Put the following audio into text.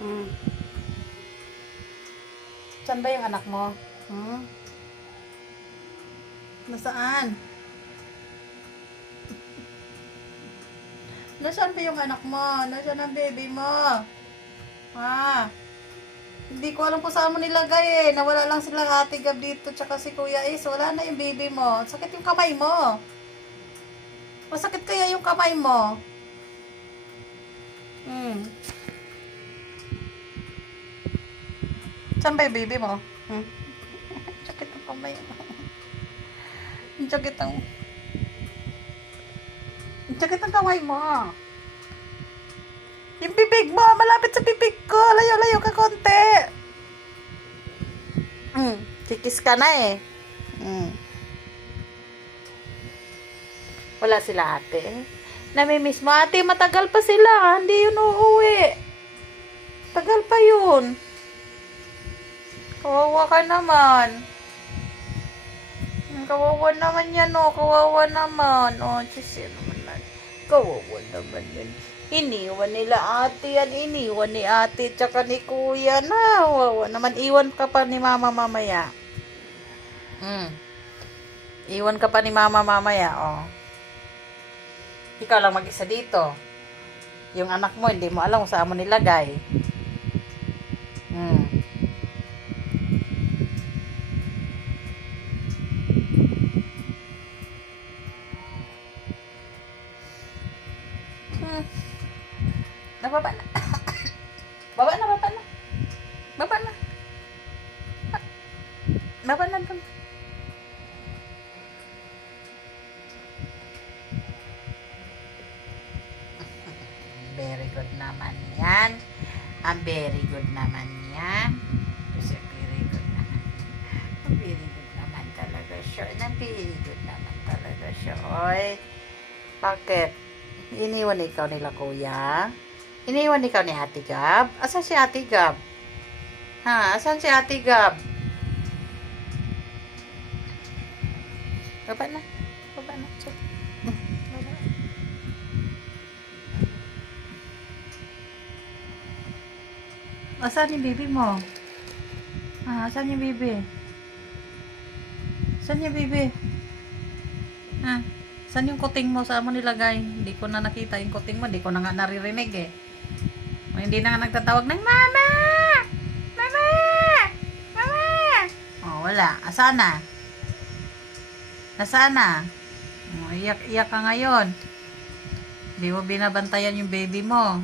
Hmm. Saan ba yung anak mo? Hmm? Nasaan? Nasaan ba yung anak mo? Nasaan ang baby mo? Ha? Hindi ko alam kung saan mo nilagay eh. Nawala lang sila Ate Gab dito tsaka si Kuya Is. Wala na yung baby mo. Sakit yung kamay mo. Masakit kaya yung kamay mo? Hmm. Saan ba yung baby mo? Hmm? Sakit ang kamay mo. Sakit ang... Sakit ang kamay mo. Yung bibig mo, malapit sa bibig ko. Layo-layo ka konti. Kikis ka na eh. Wala sila ate. Namimiss mo ate, matagal pa sila. Hindi yun uuwi. Tagal pa yun. Kawawa ka naman. Kawawa naman yan o. Kawawa naman. O, Diyos naman na. Kawawa naman yan. Iniwan nila ate yan. Iniwan ni ate tsaka ni kuya na. Kawawa naman. Iwan ka pa ni mama mamaya. Iwan ka pa ni mama mamaya. O. Ikaw lang mag-isa dito. Yung anak mo, hindi mo alam kung saan mo nilagay. Nababa na. Baba na, baba na. Baba na. Baba na dun. Very good naman yan. Very good naman yan. Kasi very good naman. Very good naman talaga siya. Very good naman talaga siya. Oy. Bakit? Iniwan ikaw nila kuya? Iniwan ikaw ni Ate Gab? Asan si Ate Gab? Ha? Asan si Ate Gab? Baba na. Baba na. Baba. Asan yung baby mo? Asan yung baby? Asan yung baby? Saan yung kuting mo? Saan mo nilagay? Hindi ko na nakita yung kuting mo. Hindi ko na nga naririnig eh. O, hindi na nga nagtatawag ng Mama! Mama! Mama! O, wala. Asaan na? Nasaan na? O, iyak-iyak ka ngayon. Hindi mo binabantayan yung baby mo.